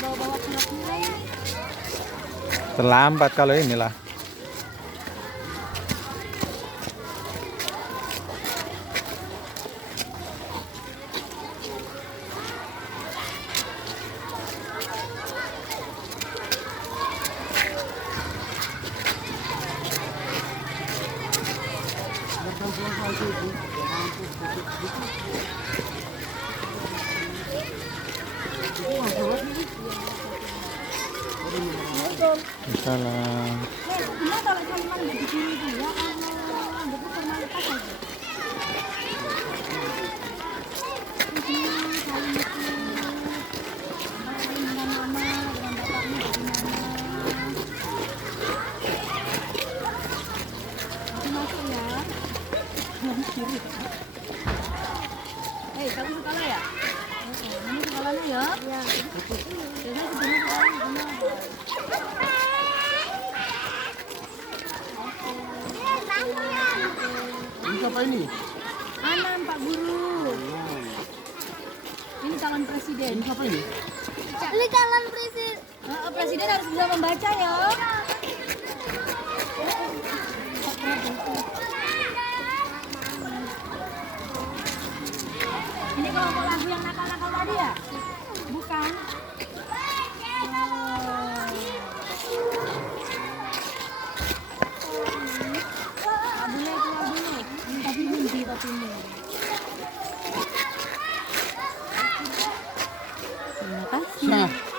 bawa-bawa kura-kura ya. Terlambat kalau inilah. Salam. Nah, kalau Saliman udah di sini tuh ya, udah formalitas aja. Dengan mama, dengan bapaknya dari mana? Masuk ya. Hei, kamu sekolah ya? Ini sekolahnya ya? Iya. Jadi sebelum sekolah Ini siapa ini? Anam, Pak Guru. Ini calon presiden. Ini siapa ini? Ini calon presiden. Presiden harus bisa membaca ya. Ini kelompok lagu yang nakal-nakal tadi ya? Bukan. Abulnya keluar dulu. Tapi mimpi papimu. Terima kasih. Nah.